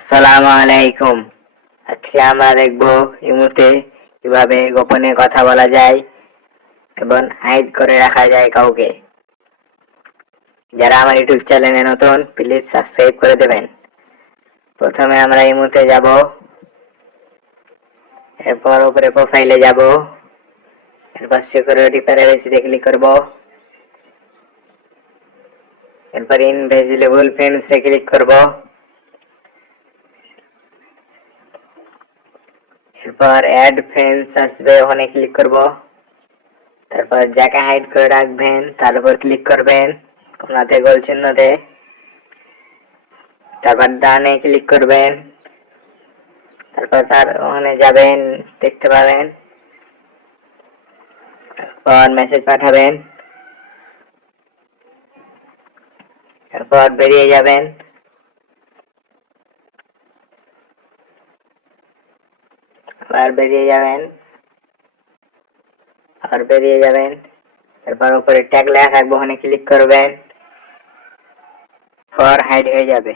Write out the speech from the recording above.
আসসালামু আলাইকুম। আজকে আমরা দেখব ইমোতে কিভাবে গোপনে কথা বলা যায় এবং হাইড করে রাখা যায় কাউকে। যারা আমার ইউটিউব চ্যানেলে নতুন, প্লিজ সাবস্ক্রাইব করে দেবেন। প্রথমে আমরা ইমোতে যাব, এরপর উপরে প্রোফাইলে যাব, এরপর সিকিউরিটি প্রাইভেসিতে ক্লিক করব, এরপর ইনভিজিবল ফ্রেন্ডসে ক্লিক করব, এরপর অ্যাড ফ্রেন্ডস আসবে, ওখানে ক্লিক করব। তারপর যাকে হাইড করে রাখবেন তার উপর ক্লিক করবেন কোনাতে গোল চিহ্নতে, তারপর ডানে ক্লিক করবেন, তারপর তার ওখানে যাবেন, দেখতে পাবেন, তারপর মেসেজ পাঠাবেন, তারপর বেরিয়ে যাবেন, আবার বেরিয়ে যাবেন, আবার বেরিয়ে যাবেন, তারপর উপরে ট্যাগ লেখা থাকবে, ওখানে ক্লিক করবেন, পর হাইড হয়ে যাবে।